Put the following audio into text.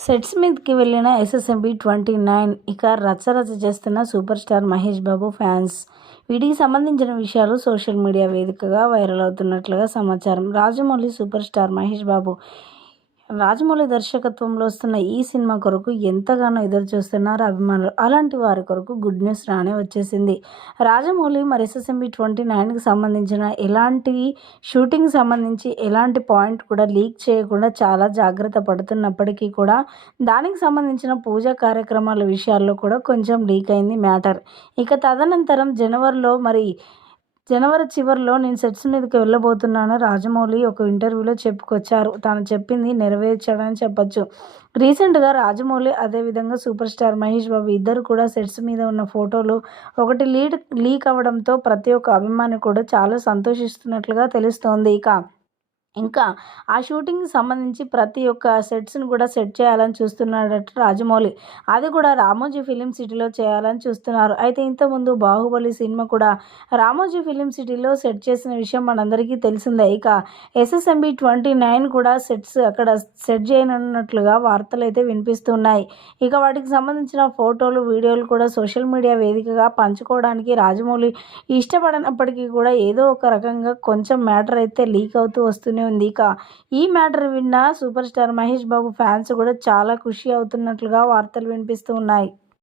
Sets మీదకి వెళ్ళిన SSMB twenty nine ఇక రచ్చరచ్చ చేస్తున్న super star Mahesh Babu fans వీటికి సంబంధించిన విషయాలు సోషల్ మీడియా వేదికగా వైరల్ అవుతున్నట్లుగా సమాచారం. రాజమౌళి సూపర్ స్టార్ మహేష్ బాబు రాజమౌళి దర్శకత్వంలో వస్తున్న ఈ సినిమా కొరకు ఎంతగానో ఎదురు చూస్తున్నారు అభిమానులు. అలాంటి వారి కొరకు గుడ్ న్యూస్ రానే వచ్చేసింది. రాజమౌళి మరి ఎస్ఎస్ఎంబి ట్వంటీ నైన్కి సంబంధించిన ఎలాంటి షూటింగ్ సంబంధించి ఎలాంటి పాయింట్ కూడా లీక్ చేయకుండా చాలా జాగ్రత్త పడుతున్నప్పటికీ కూడా దానికి సంబంధించిన పూజా కార్యక్రమాల విషయాల్లో కూడా కొంచెం లీక్ అయింది మ్యాటర్. ఇక తదనంతరం జనవరిలో మరి జనవరి చివరిలో నేను సెట్స్ మీదకి వెళ్ళబోతున్నాను రాజమౌళి ఒక ఇంటర్వ్యూలో చెప్పుకొచ్చారు. తాను చెప్పింది నెరవేర్చాడని చెప్పచ్చు. రీసెంట్గా రాజమౌళి అదేవిధంగా సూపర్ స్టార్ మహేష్ బాబు ఇద్దరు కూడా సెట్స్ మీద ఉన్న ఫోటోలు ఒకటి లీడ్ లీక్ అవ్వడంతో ప్రతి ఒక్క అభిమాని కూడా చాలా సంతోషిస్తున్నట్లుగా తెలుస్తోంది. ఇక ఇంకా ఆ షూటింగ్కి సంబంధించి ప్రతి ఒక్క సెట్స్ని కూడా సెట్ చేయాలని చూస్తున్నాడట రాజమౌళి. అది కూడా రామోజీ ఫిలిం సిటీలో చేయాలని చూస్తున్నారు. అయితే ఇంతకుముందు బాహుబలి సినిమా కూడా రామోజీ ఫిలిం సిటీలో సెట్ చేసిన విషయం మనందరికీ తెలిసిందే. ఇక ఎస్ఎస్ఎంబి ట్వంటీ నైన్ కూడా సెట్స్ అక్కడ సెట్ చేయనున్నట్లుగా వార్తలు అయితే వినిపిస్తున్నాయి. ఇక వాటికి సంబంధించిన ఫోటోలు వీడియోలు కూడా సోషల్ మీడియా వేదికగా పంచుకోవడానికి రాజమౌళి ఇష్టపడినప్పటికీ కూడా ఏదో ఒక రకంగా కొంచెం మ్యాటర్ అయితే లీక్ అవుతూ వస్తూనే ఉంది. ఇక ఈ మ్యాటర్ విన్న super star Mahesh Babu fans కూడా చాలా ఖుషి అవుతున్నట్లుగా వార్తలు వినిపిస్తూ ఉన్నాయి.